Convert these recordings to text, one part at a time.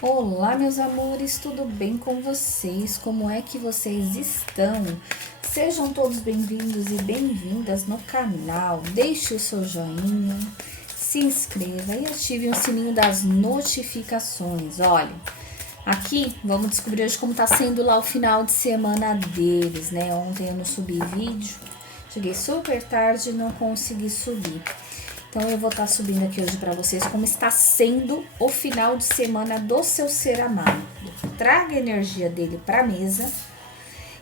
Olá, meus amores, tudo bem com vocês? Como é que vocês estão? Sejam todos bem-vindos e bem-vindas no canal. Deixe o seu joinha, se inscreva e ative o sininho das notificações. Olha, aqui vamos descobrir hoje como tá sendo lá o final de semana deles, né? Ontem eu não subi vídeo, cheguei super tarde e não consegui subir. Então, eu vou estar subindo aqui hoje para vocês como está sendo o final de semana do seu ser amado. Traga a energia dele para a mesa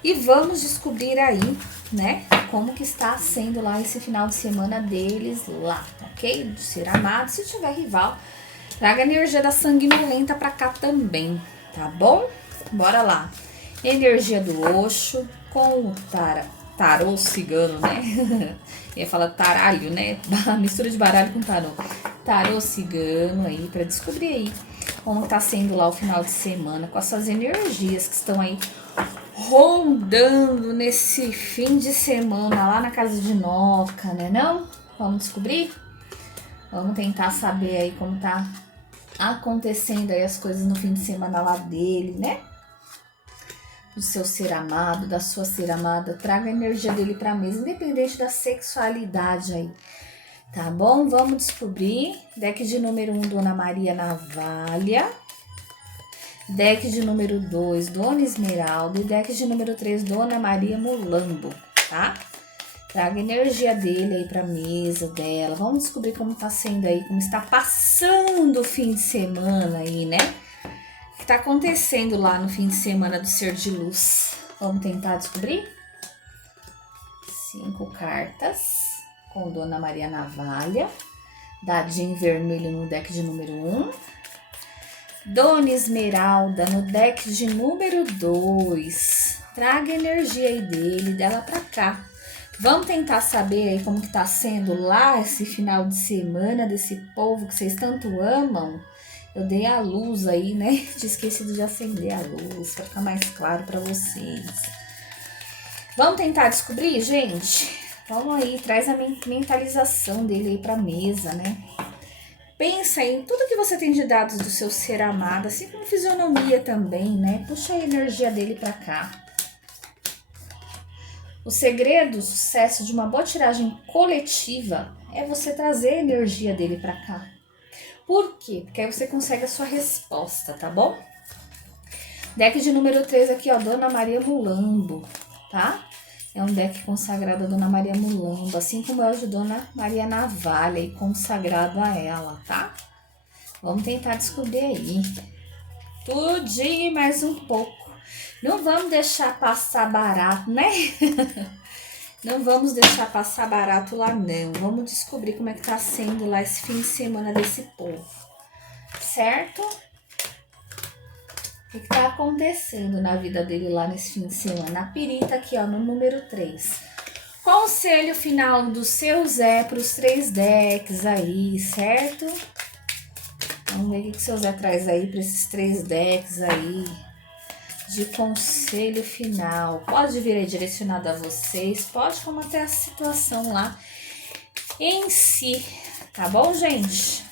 e vamos descobrir aí, né, como que está sendo lá esse final de semana deles lá, ok? Do ser amado. Se tiver rival, traga a energia da sanguinolenta para cá também, tá bom? Bora lá. Energia do Osho com o tarô cigano, né? Eu ia falar taralho, né? Mistura de baralho com tarô. Tarô cigano aí, pra descobrir aí como tá sendo lá o final de semana, com essas energias que estão aí rondando nesse fim de semana lá na casa de Noca, né não? Vamos descobrir? Vamos tentar saber aí como tá acontecendo aí as coisas no fim de semana lá dele, né? Do seu ser amado, da sua ser amada, traga a energia dele para a mesa, independente da sexualidade aí, tá bom? Vamos descobrir. Deck de número 1, Dona Maria Navalha. Deck de número 2, Dona Esmeralda. E deck de número 3, Dona Maria Mulambo, tá? Traga a energia dele aí pra mesa dela. Vamos descobrir como tá sendo aí, como está passando o fim de semana aí, né? O que tá acontecendo lá no fim de semana do Ser de Luz? Vamos tentar descobrir? 5 cartas com Dona Maria Navalha. Dadinho vermelho no deck de número 1. Dona Esmeralda no deck de número 2. Traga a energia aí dela pra cá. Vamos tentar saber aí como que tá sendo lá esse final de semana desse povo que vocês tanto amam. Eu dei a luz aí, né? Tinha esquecido de acender a luz para ficar mais claro para vocês. Vamos tentar descobrir, gente? Vamos aí, traz a mentalização dele aí para mesa, né? Pensa em tudo que você tem de dados do seu ser amado, assim como fisionomia também, né? Puxa a energia dele para cá. O segredo, o sucesso de uma boa tiragem coletiva é você trazer a energia dele para cá. Por quê? Porque aí você consegue a sua resposta, tá bom? Deck de número 3 aqui, ó, Dona Maria Mulambo, tá? É um deck consagrado a Dona Maria Mulambo, assim como é o de Dona Maria Navalha e consagrado a ela, tá? Vamos tentar descobrir aí. Tudinho e mais um pouco. Não vamos deixar passar barato, né? Não vamos deixar passar barato lá, não. Vamos descobrir como é que tá sendo lá esse fim de semana desse povo. Certo? O que tá acontecendo na vida dele lá nesse fim de semana? A perita aqui, ó, no número 3. Conselho final do seu Zé para os 3 decks aí, certo? Vamos ver o que o seu Zé traz aí para esses 3 decks aí. De conselho final. Pode vir aí direcionado a vocês, pode como até a situação lá em si, tá bom, gente?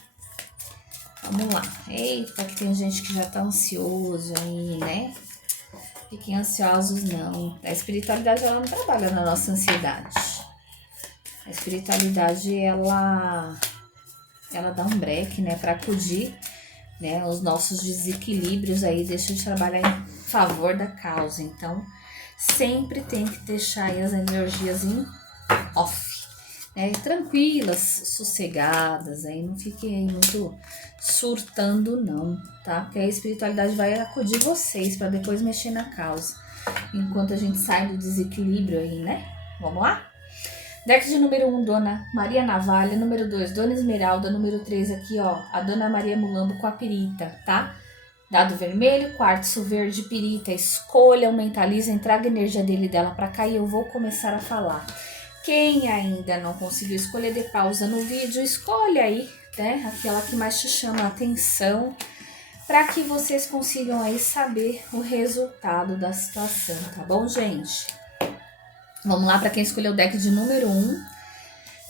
Vamos lá. Eita, que tem gente que já tá ansioso aí, né? Fiquem ansiosos não. A espiritualidade, ela não trabalha na nossa ansiedade. A espiritualidade, ela dá um break, né? Pra acudir, né? Os nossos desequilíbrios aí, deixa de trabalhar em favor da causa. Então, sempre tem que deixar aí as energias em off, né? Tranquilas, sossegadas, aí não fiquem aí muito surtando não, tá? Porque a espiritualidade vai acudir vocês para depois mexer na causa, enquanto a gente sai do desequilíbrio aí, né? Vamos lá? Deck de número 1, Dona Maria Navalha. Número 2, Dona Esmeralda. Número 3 aqui, ó, a Dona Maria Mulambo com a perita, tá? Dado vermelho, quartzo verde, perita. Escolha, mentalizem, traga a energia dele e dela pra cá e eu vou começar a falar. Quem ainda não conseguiu escolher, dê pausa no vídeo. Escolhe aí, né? Aquela que mais te chama a atenção, para que vocês consigam aí saber o resultado da situação, tá bom, gente? Vamos lá para quem escolheu o deck de número 1.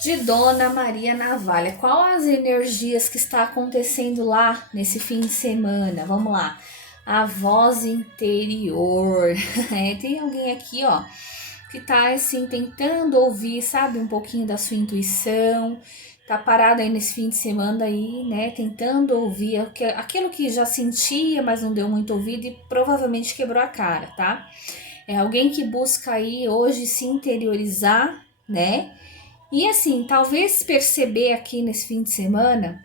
de Dona Maria Navalha. Qual as energias que está acontecendo lá nesse fim de semana? Vamos lá. A voz interior. Tem alguém aqui, ó, que tá assim tentando ouvir, sabe, um pouquinho da sua intuição. Tá parada aí nesse fim de semana aí, né, tentando ouvir aquilo que já sentia, mas não deu muito ouvido e provavelmente quebrou a cara, tá? É alguém que busca aí hoje se interiorizar, né? E assim, talvez perceber aqui nesse fim de semana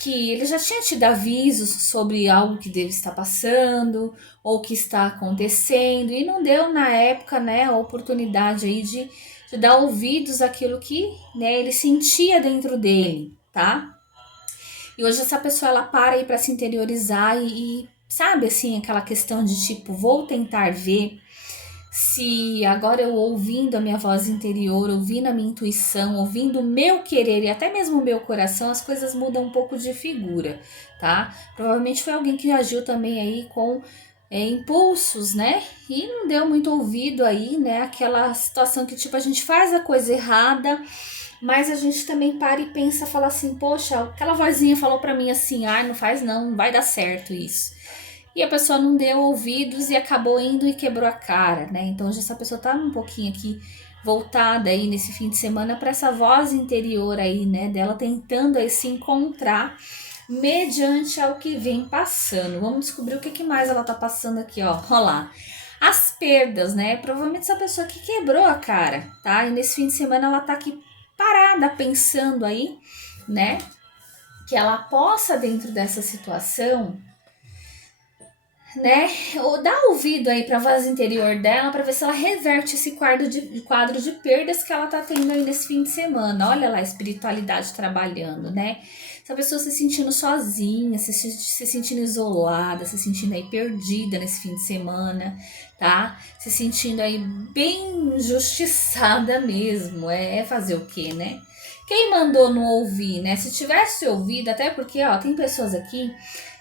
que ele já tinha te dado avisos sobre algo que deve estar passando ou que está acontecendo e não deu na época, né, a oportunidade aí de dar ouvidos àquilo que, né, ele sentia dentro dele, tá? E hoje essa pessoa ela para aí para se interiorizar e sabe assim, aquela questão de tipo, vou tentar ver se agora eu ouvindo a minha voz interior, ouvindo a minha intuição, ouvindo o meu querer e até mesmo o meu coração, as coisas mudam um pouco de figura, tá? Provavelmente foi alguém que agiu também aí com impulsos, né? E não deu muito ouvido aí, né? Aquela situação que tipo a gente faz a coisa errada, mas a gente também para e pensa, fala assim, poxa, aquela vozinha falou pra mim assim, ai, não faz não, não vai dar certo isso. E a pessoa não deu ouvidos e acabou indo e quebrou a cara, né? Então hoje essa pessoa tá um pouquinho aqui voltada aí nesse fim de semana para essa voz interior aí, né? Dela tentando aí se encontrar mediante ao que vem passando. Vamos descobrir o que mais ela tá passando aqui, ó. Olha lá. As perdas, né? Provavelmente essa pessoa que quebrou a cara, tá? E nesse fim de semana ela tá aqui parada pensando aí, né? Que ela possa dentro dessa situação, né, ou dá ouvido aí para a voz interior dela para ver se ela reverte esse quadro de perdas que ela tá tendo aí nesse fim de semana. Olha lá a espiritualidade trabalhando, né? Essa pessoa se sentindo sozinha, se sentindo isolada, se sentindo aí perdida nesse fim de semana, tá? Se sentindo aí bem injustiçada mesmo. É fazer o quê, né? Quem mandou não ouvir, né? Se tivesse ouvido, até porque, ó, tem pessoas aqui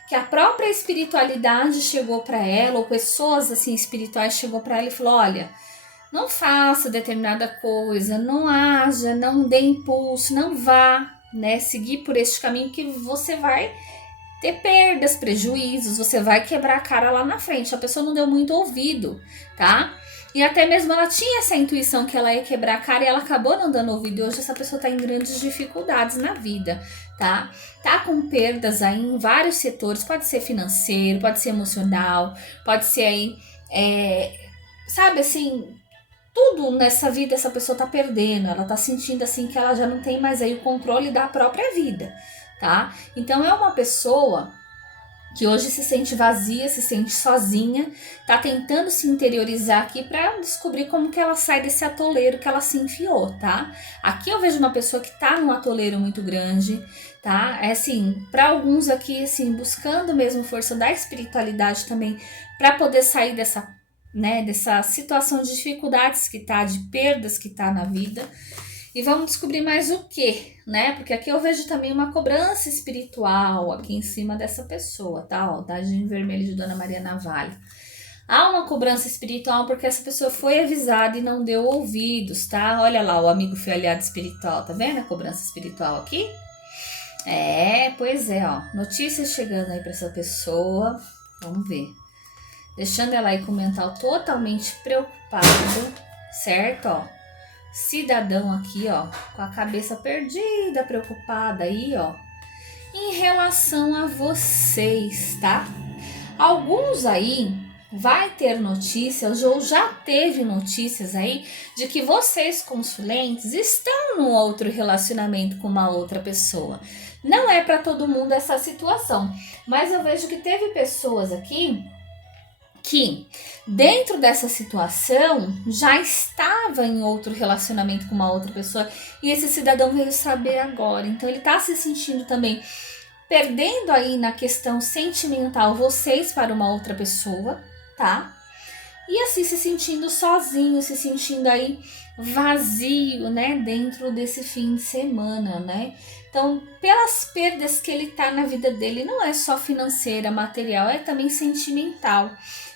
que a própria espiritualidade chegou para ela, ou pessoas assim espirituais chegou para ela e falou: olha, não faça determinada coisa, não haja, não dê impulso, não vá, né, seguir por este caminho que você vai ter perdas, prejuízos, você vai quebrar a cara lá na frente. A pessoa não deu muito ouvido, tá? E até mesmo ela tinha essa intuição que ela ia quebrar a cara e ela acabou não dando ouvido. E hoje essa pessoa tá em grandes dificuldades na vida, tá? Tá com perdas aí em vários setores, pode ser financeiro, pode ser emocional, pode ser aí, sabe assim, tudo nessa vida essa pessoa tá perdendo, ela tá sentindo assim que ela já não tem mais aí o controle da própria vida, tá? Então é uma pessoa que hoje se sente vazia, se sente sozinha, tá tentando se interiorizar aqui para descobrir como que ela sai desse atoleiro que ela se enfiou, tá? Aqui eu vejo uma pessoa que tá num atoleiro muito grande, tá? É assim, para alguns aqui assim, buscando mesmo força da espiritualidade também para poder sair dessa, né, dessa situação de dificuldades que tá, de perdas que tá na vida. E vamos descobrir mais o que, né? Porque aqui eu vejo também uma cobrança espiritual aqui em cima dessa pessoa, tá? Ó, Tadinho Vermelho de Dona Maria Navalha. Há uma cobrança espiritual porque essa pessoa foi avisada e não deu ouvidos, tá? Olha lá, o amigo foi aliado espiritual, tá vendo a cobrança espiritual aqui? Pois é, ó. Notícias chegando aí pra essa pessoa. Vamos ver. Deixando ela aí com o mental totalmente preocupado, certo? Ó. Cidadão aqui, ó, com a cabeça perdida, preocupada aí, ó, em relação a vocês, tá? Alguns aí vai ter notícias ou já teve notícias aí de que vocês consulentes estão num outro relacionamento com uma outra pessoa. Não é para todo mundo essa situação, mas eu vejo que teve pessoas aqui que dentro dessa situação já estava em outro relacionamento com uma outra pessoa e esse cidadão veio saber agora. Então ele está se sentindo também perdendo aí na questão sentimental vocês para uma outra pessoa, tá? E assim se sentindo sozinho, se sentindo aí vazio, né, dentro desse fim de semana, né? Então, pelas perdas que ele tá na vida dele, não é só financeira, material, é também sentimental.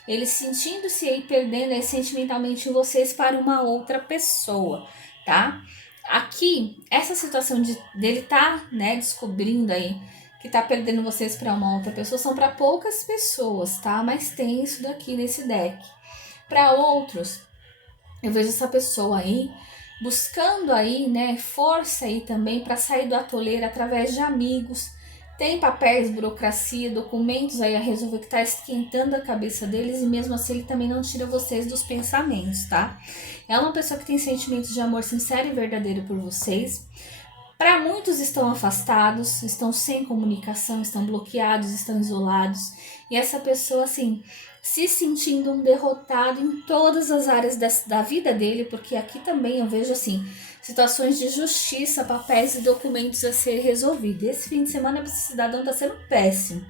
Ele sentindo-se aí perdendo aí sentimentalmente vocês para uma outra pessoa, tá? Aqui, essa situação dele tá, né, descobrindo aí que tá perdendo vocês para uma outra pessoa, são para poucas pessoas, tá? Mas tem isso daqui nesse deck. Para outros, eu vejo essa pessoa aí buscando aí, né, força aí também para sair do atoleiro através de amigos. Tem papéis, burocracia, documentos aí a resolver que tá esquentando a cabeça deles e mesmo assim ele também não tira vocês dos pensamentos, tá? É uma pessoa que tem sentimentos de amor sincero e verdadeiro por vocês. Para muitos estão afastados, estão sem comunicação, estão bloqueados, estão isolados. E essa pessoa, assim, se sentindo um derrotado em todas as áreas da vida dele, porque aqui também eu vejo, assim, situações de justiça, papéis e documentos a ser resolvidos. Esse fim de semana esse cidadão tá sendo péssimo.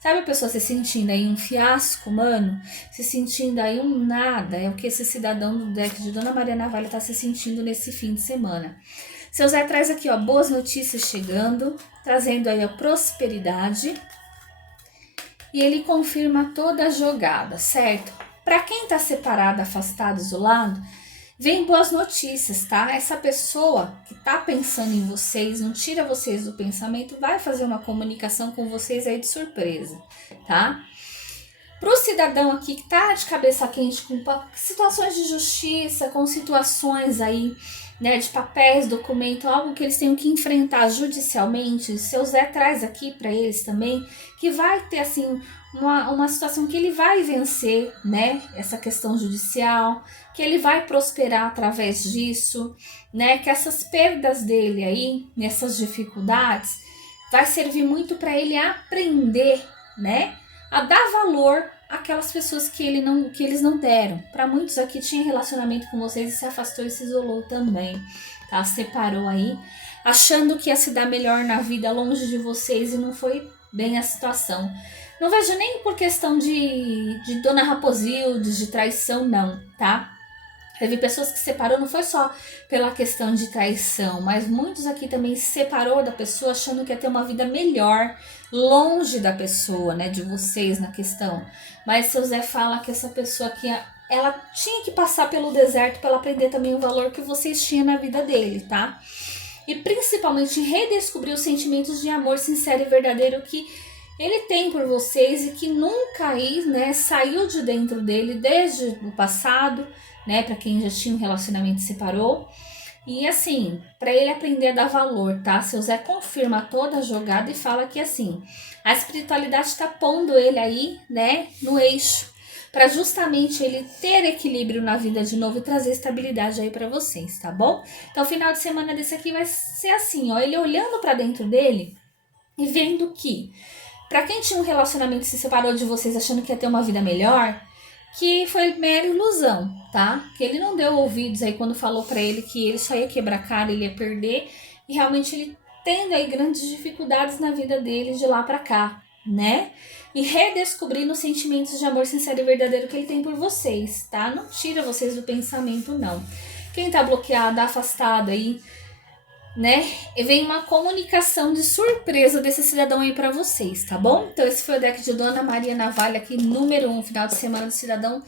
Sabe a pessoa se sentindo aí um fiasco, mano? Se sentindo aí um nada. É o que esse cidadão do deck de Dona Maria Navalha tá se sentindo nesse fim de semana. Seu Zé traz aqui, ó, boas notícias chegando, trazendo aí a prosperidade. E ele confirma toda a jogada, certo? Para quem tá separado, afastado, isolado, vem boas notícias, tá? Essa pessoa que tá pensando em vocês, não tira vocês do pensamento, vai fazer uma comunicação com vocês aí de surpresa, tá? Pro cidadão aqui que tá de cabeça quente com situações de justiça, com situações aí, né, de papéis, documento, algo que eles tenham que enfrentar judicialmente, seu Zé traz aqui para eles também, que vai ter assim uma situação que ele vai vencer, né, essa questão judicial, que ele vai prosperar através disso, né, que essas perdas dele aí, nessas dificuldades, vai servir muito para ele aprender, né, a dar valor àquelas pessoas que eles não deram. Para muitos aqui tinha relacionamento com vocês e se afastou e se isolou também, tá? Separou aí, achando que ia se dar melhor na vida longe de vocês e não foi bem a situação. Não vejo nem por questão de Dona Raposildes, de traição não, tá? Teve pessoas que se separou, não foi só pela questão de traição, mas muitos aqui também se separou da pessoa achando que ia ter uma vida melhor, longe da pessoa, né, de vocês na questão. Mas seu Zé fala que essa pessoa aqui, ela tinha que passar pelo deserto para ela aprender também o valor que vocês tinham na vida dele, tá? E principalmente redescobrir os sentimentos de amor sincero e verdadeiro que ele tem por vocês e que nunca aí, né, saiu de dentro dele desde o passado, né, para quem já tinha um relacionamento e separou. E assim, para ele aprender a dar valor, tá? Seu Zé confirma toda a jogada e fala que assim, a espiritualidade está pondo ele aí, né, no eixo, para justamente ele ter equilíbrio na vida de novo e trazer estabilidade aí para vocês, tá bom? Então, o final de semana desse aqui vai ser assim, ó, ele olhando para dentro dele e vendo que para quem tinha um relacionamento e se separou de vocês achando que ia ter uma vida melhor, que foi mera ilusão, tá? Que ele não deu ouvidos aí quando falou para ele que ele só ia quebrar a cara, ele ia perder, e realmente ele tendo aí grandes dificuldades na vida dele de lá para cá, né? E redescobrindo os sentimentos de amor sincero e verdadeiro que ele tem por vocês, tá? Não tira vocês do pensamento, não. Quem tá bloqueado, afastado aí, né? E vem uma comunicação de surpresa desse cidadão aí para vocês, tá bom? Então esse foi o deck de Dona Maria Navalha aqui, número 1, final de semana do cidadão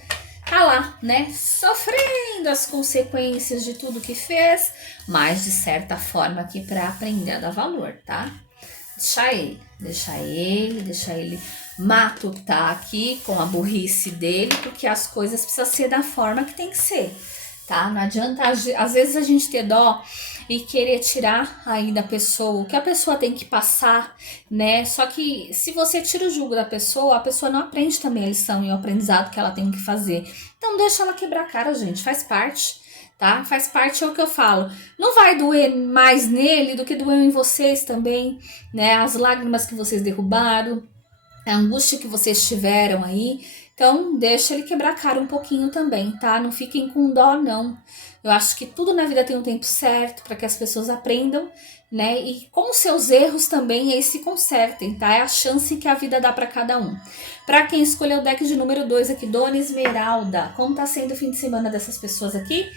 tá lá, né? Sofrendo as consequências de tudo que fez, mas de certa forma aqui para aprender a dar valor, tá? Deixa ele matutar aqui com a burrice dele, porque as coisas precisam ser da forma que tem que ser, tá? Não adianta, às vezes, a gente ter dó e querer tirar aí da pessoa o que a pessoa tem que passar, né? Só que se você tira o jugo da pessoa, a pessoa não aprende também a lição e o aprendizado que ela tem que fazer. Então deixa ela quebrar a cara, gente, faz parte, tá? Faz parte, é o que eu falo. Não vai doer mais nele do que doeu em vocês também, né? As lágrimas que vocês derrubaram, a angústia que vocês tiveram aí. Então, deixa ele quebrar a cara um pouquinho também, tá? Não fiquem com dó, não. Eu acho que tudo na vida tem um tempo certo para que as pessoas aprendam, né? E com seus erros também eles se consertem, tá? É a chance que a vida dá para cada um. Para quem escolheu o deck de número 2 aqui, Dona Esmeralda, como tá sendo o fim de semana dessas pessoas aqui?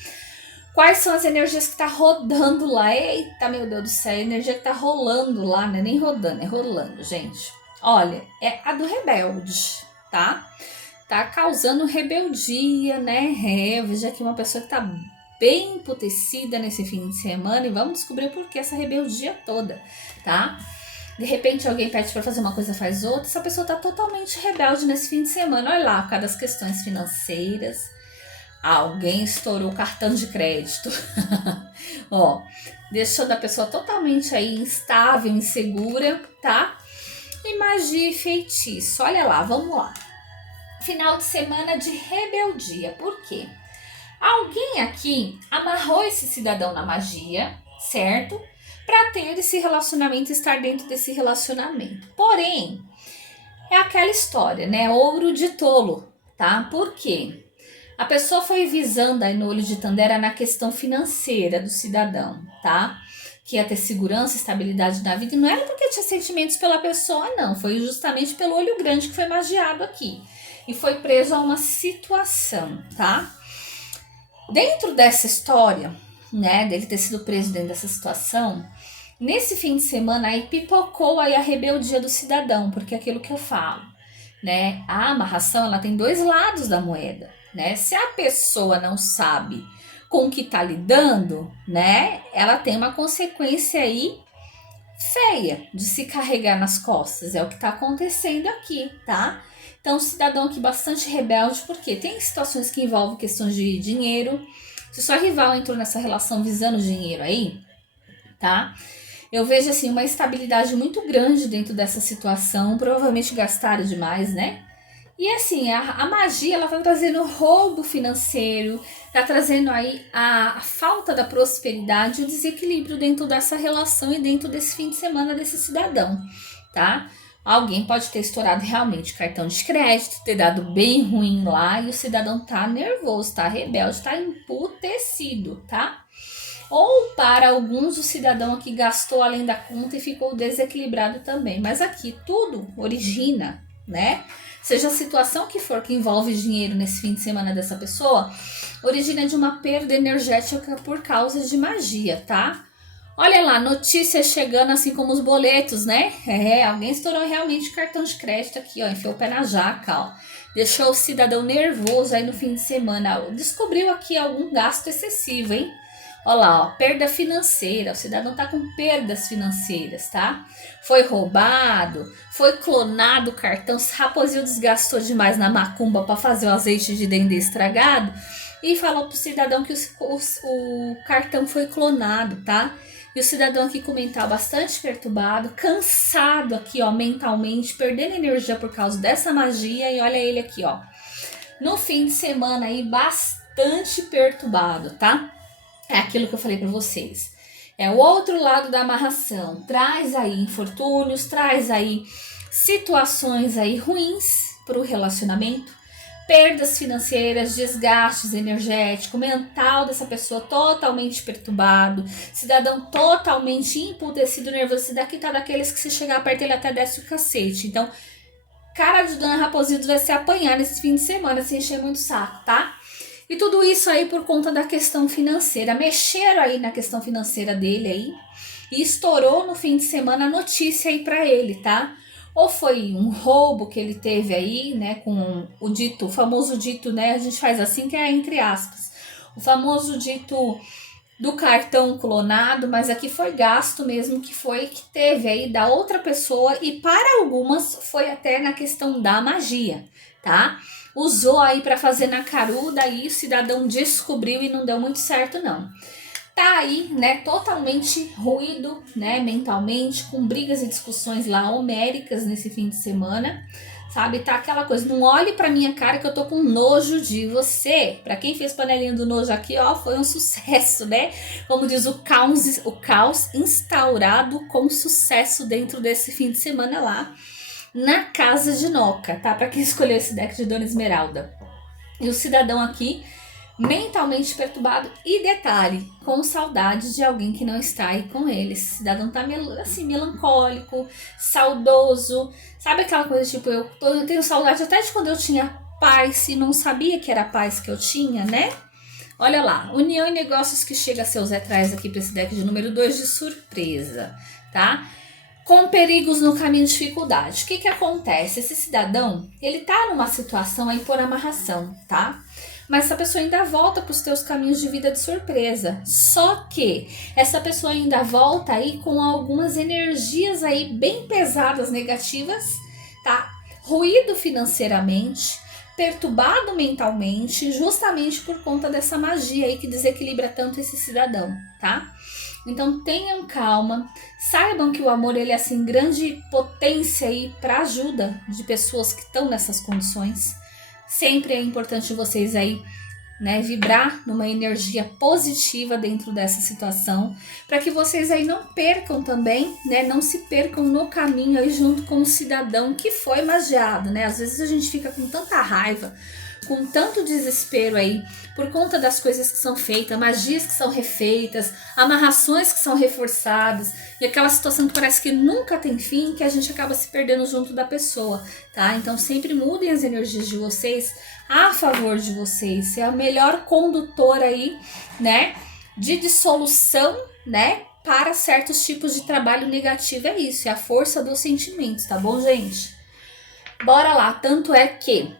Quais são as energias que tá rodando lá? Eita, meu Deus do céu, a energia que tá rolando lá, né? Nem rodando, é rolando, gente. Olha, é a do rebelde, tá? Tá causando rebeldia, né? Eu vejo aqui uma pessoa que tá bem emputecida nesse fim de semana e vamos descobrir por que essa rebeldia toda, tá? De repente alguém pede para fazer uma coisa, faz outra, essa pessoa tá totalmente rebelde nesse fim de semana. Olha lá, por causa das questões financeiras, alguém estourou o cartão de crédito. Ó, deixando a pessoa totalmente aí instável, insegura, tá? E magia e feitiço, olha lá, vamos lá. Final de semana de rebeldia, por quê? Alguém aqui amarrou esse cidadão na magia, certo? Para ter esse relacionamento, estar dentro desse relacionamento. Porém, é aquela história, né? Ouro de tolo, tá? Por quê? A pessoa foi visando aí no olho de Tandera na questão financeira do cidadão, tá? Que ia ter segurança, estabilidade na vida. E não era porque tinha sentimentos pela pessoa, não. Foi justamente pelo olho grande que foi magiado aqui. E foi preso a uma situação, tá? Dentro dessa história, né, dele ter sido preso dentro dessa situação, nesse fim de semana aí pipocou aí a rebeldia do cidadão, porque é aquilo que eu falo, né, a amarração ela tem dois lados da moeda, né, se a pessoa não sabe com o que tá lidando, né, ela tem uma consequência aí feia de se carregar nas costas, é o que tá acontecendo aqui, tá? Então, o cidadão aqui bastante rebelde, porque tem situações que envolvem questões de dinheiro. Se sua rival entrou nessa relação visando dinheiro aí, tá? Eu vejo, assim, uma estabilidade muito grande dentro dessa situação. Provavelmente gastaram demais, né? E, assim, a magia, ela tá trazendo roubo financeiro, tá trazendo aí a falta da prosperidade, o desequilíbrio dentro dessa relação e dentro desse fim de semana desse cidadão, tá? Alguém pode ter estourado realmente cartão de crédito, ter dado bem ruim lá e o cidadão tá nervoso, tá rebelde, tá emputecido, tá? Ou para alguns o cidadão aqui gastou além da conta e ficou desequilibrado também. Mas aqui tudo origina, né? Seja a situação que for que envolve dinheiro nesse fim de semana dessa pessoa, origina de uma perda energética por causa de magia, tá? Olha lá, notícias chegando assim como os boletos, né? Alguém estourou realmente cartão de crédito aqui, ó, enfiou o pé na jaca, ó. Deixou o cidadão nervoso aí no fim de semana. Descobriu aqui algum gasto excessivo, hein? Olha lá, ó, perda financeira. O cidadão tá com perdas financeiras, tá? Foi roubado, foi clonado o cartão. O raposinho desgastou demais na macumba para fazer o azeite de dendê estragado e falou pro cidadão que o cartão foi clonado, tá? E o cidadão aqui com o mental bastante perturbado, cansado aqui, ó, mentalmente, perdendo energia por causa dessa magia. E olha ele aqui, ó, no fim de semana aí, bastante perturbado, tá? É aquilo que eu falei pra vocês. É o outro lado da amarração. Traz aí infortúnios, traz aí situações aí ruins pro relacionamento. Perdas financeiras, desgastes energético, mental dessa pessoa totalmente perturbado, cidadão totalmente emputecido, nervoso. Esse daqui tá daqueles que se chegar perto ele até desce o cacete. Então, cara de Dona Raposito vai se apanhar nesse fim de semana, se encher muito saco, tá? E tudo isso aí por conta da questão financeira. Mexeram aí na questão financeira dele aí e estourou no fim de semana a notícia aí pra ele, tá? Ou foi um roubo que ele teve aí, né, com o dito, o famoso dito, né, a gente faz assim que é entre aspas, o famoso dito do cartão clonado, mas aqui foi gasto mesmo, que foi que teve aí da outra pessoa e para algumas foi até na questão da magia, tá? Usou aí para fazer na caruda e o cidadão descobriu e não deu muito certo não. Tá aí, né, totalmente ruído, né, mentalmente, com brigas e discussões lá homéricas nesse fim de semana, sabe? Tá aquela coisa, não olhe pra minha cara que eu tô com nojo de você. Pra quem fez panelinha do nojo aqui, ó, foi um sucesso, né? Como diz o caos instaurado com sucesso dentro desse fim de semana lá na casa de Noca, tá? Pra quem escolheu esse deck de Dona Esmeralda. E o cidadão aqui mentalmente perturbado e detalhe, com saudade de alguém que não está aí com ele. Esse cidadão tá assim, melancólico, saudoso, sabe aquela coisa tipo, eu tenho saudade até de quando eu tinha paz e não sabia que era paz que eu tinha, né? Olha lá, união e negócios que chega a ser o Zé traz aqui para esse deck de número 2 de surpresa, tá? Com perigos no caminho de dificuldade. O que que acontece? Esse cidadão, ele tá numa situação aí por amarração, tá? mas essa pessoa ainda volta para os teus caminhos de vida de surpresa. Só que essa pessoa ainda volta aí com algumas energias aí bem pesadas, negativas, tá? Ruído financeiramente, perturbado mentalmente, justamente por conta dessa magia aí que desequilibra tanto esse cidadão, tá? Então tenham calma, saibam que o amor ele é assim grande potência aí para ajuda de pessoas que estão nessas condições. Sempre é importante vocês aí, né, vibrar numa energia positiva dentro dessa situação, para que vocês aí não percam também, né, não se percam no caminho aí junto com o cidadão que foi magiado, né? Às vezes a gente fica com tanta raiva, com tanto desespero aí, por conta das coisas que são feitas, magias que são refeitas, amarrações que são reforçadas, e aquela situação que parece que nunca tem fim, que a gente acaba se perdendo junto da pessoa, tá? Então sempre mudem as energias de vocês a favor de vocês, é o melhor condutor aí, né, de dissolução, né, para certos tipos de trabalho negativo, é isso, é a força dos sentimentos, tá bom, gente? Bora lá, tanto é que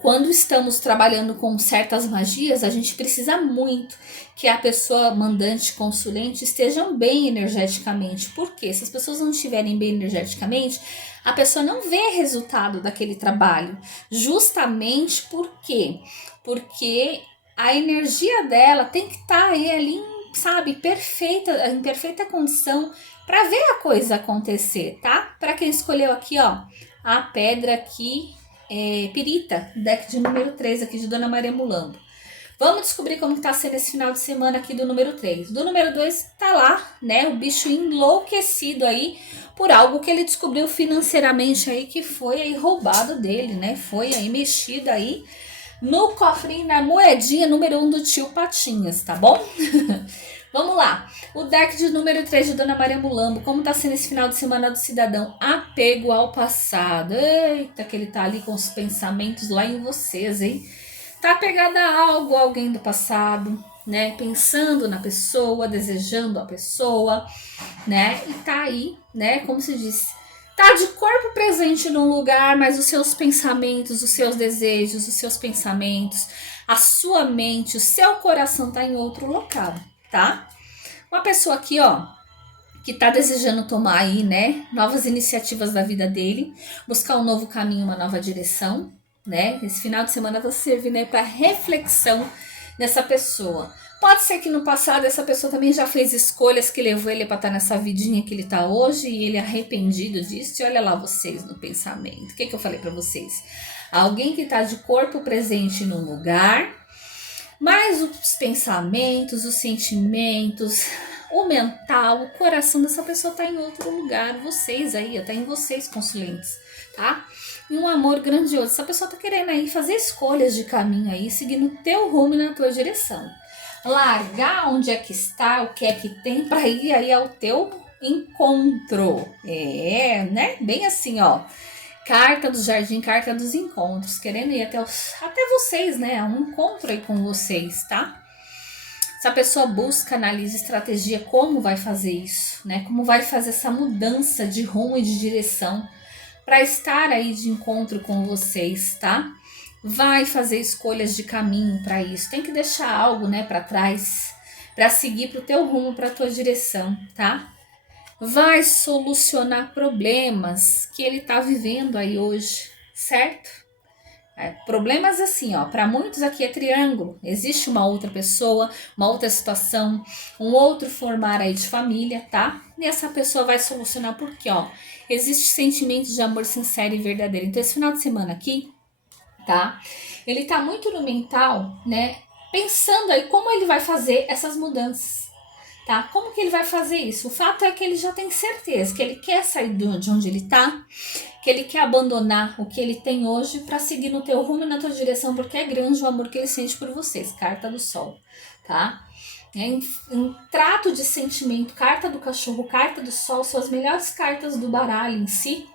quando estamos trabalhando com certas magias, a gente precisa muito que a pessoa mandante, consulente estejam bem energeticamente. Por quê? Se as pessoas não estiverem bem energeticamente, a pessoa não vê resultado daquele trabalho. Justamente por quê? Porque a energia dela tem que estar aí ali, sabe, perfeita, em perfeita condição para ver a coisa acontecer, tá? Para quem escolheu aqui, ó, a pedra aqui Pirita, deck de número 3 aqui de Dona Maria Mulambo. Vamos descobrir como está sendo esse final de semana aqui do número 3. Do número 2 tá lá, né, o bicho enlouquecido aí por algo que ele descobriu financeiramente aí que foi aí roubado dele, né? Foi aí mexido aí no cofrinho, na moedinha número 1 do tio Patinhas, tá bom? Vamos lá, o deck de número 3 de Dona Maria Mulambo, como tá sendo esse final de semana do cidadão? Apego ao passado. Eita, que ele tá ali com os pensamentos lá em vocês, hein? Tá apegado a algo, alguém do passado, né? Pensando na pessoa, desejando a pessoa, né? E tá aí, né? Como se diz, tá de corpo presente num lugar, mas os seus pensamentos, os seus desejos, os seus pensamentos, a sua mente, o seu coração tá em outro local, tá? Uma pessoa aqui, ó, que tá desejando tomar aí, né, novas iniciativas da vida dele, buscar um novo caminho, uma nova direção, né? Esse final de semana vai servir, né, para reflexão dessa pessoa. Pode ser que no passado essa pessoa também já fez escolhas que levou ele para estar nessa vidinha que ele tá hoje e ele é arrependido disso. E olha lá vocês no pensamento. O que eu falei para vocês? Alguém que tá de corpo presente num lugar, mas os pensamentos, os sentimentos, o mental, o coração dessa pessoa tá em outro lugar. Vocês aí, tá em vocês, consulentes, tá? E um amor grandioso. Essa pessoa tá querendo aí fazer escolhas de caminho aí, seguindo o teu rumo e na tua direção. Largar onde é que está, o que é que tem para ir aí ao teu encontro. É, né? Bem assim, ó. Carta do jardim, carta dos encontros. Querendo ir até vocês, né? Um encontro aí com vocês, tá? Essa pessoa busca, analisa estratégia, como vai fazer isso, né? Como vai fazer essa mudança de rumo e de direção para estar aí de encontro com vocês, tá? Vai fazer escolhas de caminho para isso. Tem que deixar algo, né, para trás, para seguir pro teu rumo, para tua direção, tá? Vai solucionar problemas que ele tá vivendo aí hoje, certo? Problemas assim, ó, para muitos aqui é triângulo. Existe uma outra pessoa, uma outra situação, um outro formar aí de família, tá? E essa pessoa vai solucionar porque, ó, existe sentimento de amor sincero e verdadeiro. Então esse final de semana aqui, tá? Ele tá muito no mental, né? Pensando aí como ele vai fazer essas mudanças, tá? Como que ele vai fazer isso? O fato é que ele já tem certeza que ele quer sair de onde ele tá, que ele quer abandonar o que ele tem hoje para seguir no teu rumo e na tua direção, porque é grande o amor que ele sente por vocês. Carta do Sol, tá? Em trato de sentimento, carta do cachorro, carta do Sol, são as melhores cartas do baralho em si,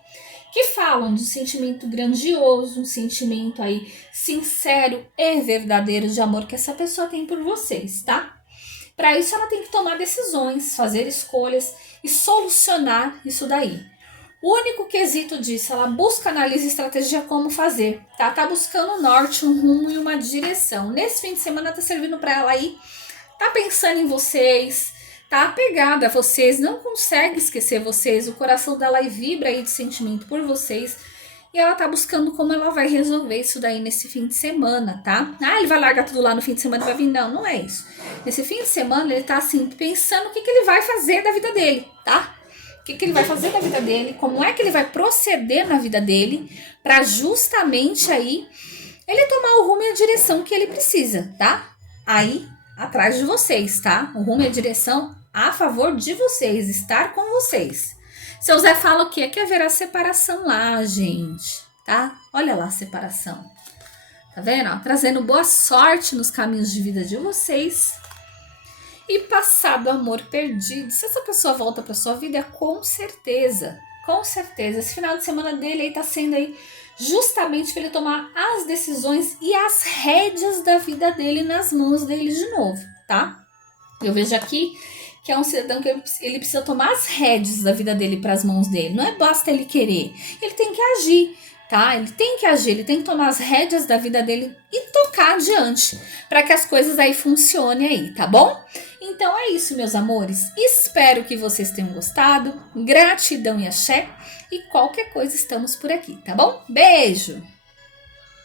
que falam de um sentimento grandioso, um sentimento aí sincero e verdadeiro de amor que essa pessoa tem por vocês, tá? Para isso ela tem que tomar decisões, fazer escolhas e solucionar isso daí. O único quesito disso, ela busca, analisa e estratégia como fazer, tá? Tá buscando um norte, um rumo e uma direção. Nesse fim de semana tá servindo para ela aí, tá pensando em vocês, tá apegada a vocês, não consegue esquecer vocês, o coração dela aí vibra aí de sentimento por vocês. E ela tá buscando como ela vai resolver isso daí nesse fim de semana, tá? Ah, ele vai largar tudo lá no fim de semana e vai vir. Não, não é isso. Nesse fim de semana ele tá assim, pensando o que ele vai fazer da vida dele, tá? O que ele vai fazer da vida dele, como é que ele vai proceder na vida dele, para justamente aí ele tomar o rumo e a direção que ele precisa, tá? Aí, atrás de vocês, tá? O rumo e a direção a favor de vocês, estar com vocês. Seu Zé fala o quê? Que haverá separação lá, gente, tá? Olha lá a separação. Tá vendo? Ó, trazendo boa sorte nos caminhos de vida de vocês. E passado amor perdido. Se essa pessoa volta para sua vida, com certeza. Com certeza. Esse final de semana dele aí tá sendo aí justamente para ele tomar as decisões e as rédeas da vida dele nas mãos dele de novo, tá? Eu vejo aqui que é um cidadão que ele precisa tomar as rédeas da vida dele para as mãos dele. Não é basta ele querer. Ele tem que agir, tá? Ele tem que agir, ele tem que tomar as rédeas da vida dele e tocar adiante para que as coisas aí funcionem aí, tá bom? Então é isso, meus amores. Espero que vocês tenham gostado. Gratidão e axé. E qualquer coisa estamos por aqui, tá bom? Beijo!